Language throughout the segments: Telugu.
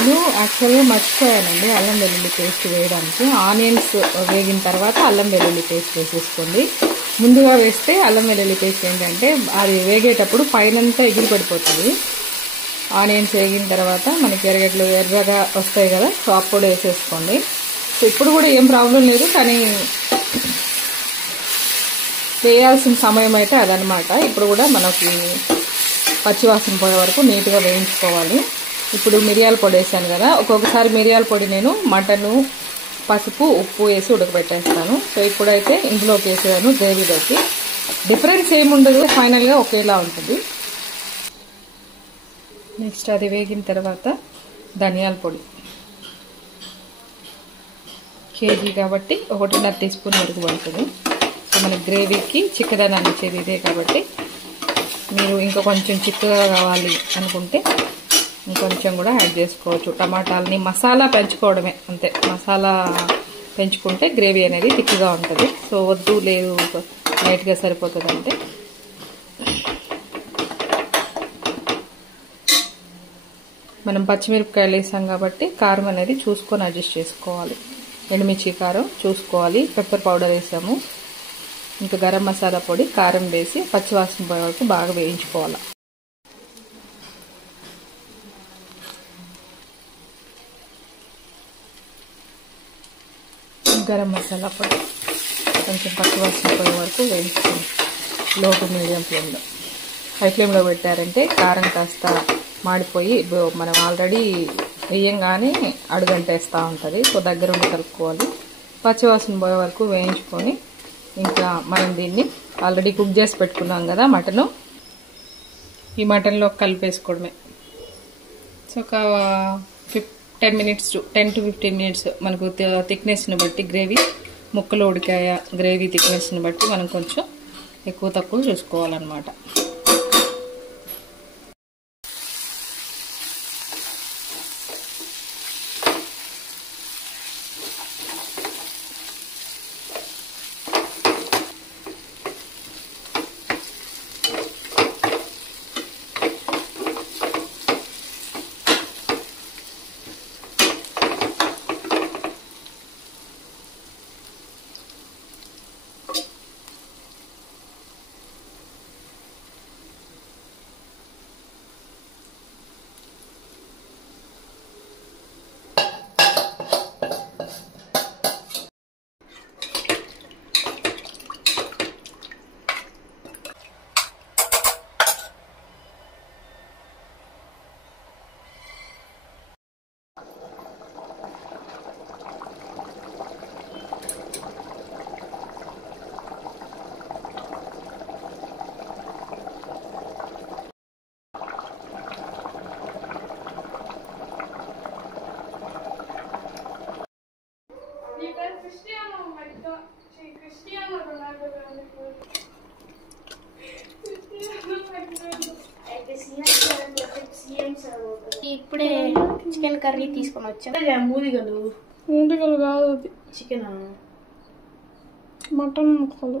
నేను యాక్చువల్గా మర్చిపోయానండి అల్లం వెల్లుల్లి పేస్ట్ వేయడానికి. ఆనియన్స్ వేగిన తర్వాత అల్లం వెల్లుల్లి పేస్ట్ వేసేసుకోండి. ముందుగా వేస్తే అల్లం వెల్లుల్లి పేస్ట్ ఏంటంటే అది వేగేటప్పుడు పైనంతా ఎగిరి పడిపోతుంది. ఆనియన్స్ వేగిన తర్వాత మనకి ఎర్రగడ్డలు ఎర్రగా వస్తాయి కదా, సో అప్పుడు వేసేసుకోండి. సో ఇప్పుడు కూడా ఏం ప్రాబ్లం లేదు, కానీ వేయాల్సిన సమయం అయితే అదనమాట. ఇప్పుడు కూడా మనకి పచ్చివాసన పోయే వరకు నీట్గా వేయించుకోవాలి. ఇప్పుడు మిరియాల పొడి వేసాను కదా, ఒక్కొక్కసారి మిరియాల పొడి నేను మటను, పసుపు, ఉప్పు వేసి ఉడకబెట్టేస్తాను. సో ఇప్పుడైతే ఇందులోకి వేసేదాను గ్రేవీలోకి. డిఫరెన్స్ ఏముండదు, ఫైనల్గా ఒకేలా ఉంటుంది. నెక్స్ట్ అది వేగిన తర్వాత ధనియాల పొడి, కేజీ కాబట్టి 1.5 టీ స్పూన్ వరకు పడుతుంది. సో మన గ్రేవీకి చిక్కదనాన్ని ఇచ్చేది ఇదే కాబట్టి మీరు ఇంకా కొంచెం చిక్కగా కావాలి అనుకుంటే ఇంకొంచెం కూడా యాడ్ చేసుకోవచ్చు. టమాటాలని మసాలా పెంచుకోవడమే అంతే. మసాలా పెంచుకుంటే గ్రేవీ అనేది థిక్గా ఉంటుంది. సో వద్దు లేదు లైట్గా సరిపోతుంది అంటే మనం పచ్చిమిరపకాయలు వేసాం కాబట్టి కారం అనేది చూసుకొని అడ్జస్ట్ చేసుకోవాలి. ఎండుమిర్చి కారం చూసుకోవాలి. పెప్పర్ పౌడర్ వేసాము, ఇంకా గరం మసాలా పొడి, కారం వేసి పచ్చివాసన పోయే వరకు బాగా వేయించుకోవాలి. గరం మసాలా పొడి కొంచెం పచ్చివాసన పోయే వరకు వేయించుకోండి. లో టు మీడియం ఫ్లేమ్లో. హై ఫ్లేమ్లో పెట్టారంటే కారం కాస్త మాడిపోయి మనం ఆల్రెడీ వేయంగానే అడుగంటేస్తూ ఉంటుంది. సో దగ్గరుండి కలుపుకోవాలి. పచ్చివాసన పోయే వరకు వేయించుకొని ఇంకా మనం దీన్ని ఆల్రెడీ కుక్ చేసి పెట్టుకున్నాం కదా మటను, ఈ మటన్లో కలిపేసుకోవడమే. సో ఒక 10 to 15 మినిట్స్ మనకు థిక్నెస్ని బట్టి గ్రేవీ, ముక్కలు ఉడికాయ గ్రేవీ థిక్నెస్ని బట్టి మనం కొంచెం ఎక్కువ తక్కువ చూసుకోవాలన్నమాట. ఇప్పుడే చికెన్ కర్రీ తీసుకొని వచ్చా. మూదిగలు కాదు, చికెన్ మటన్ ముక్కలు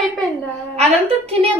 అయిపోయిందా? అదంతా తినే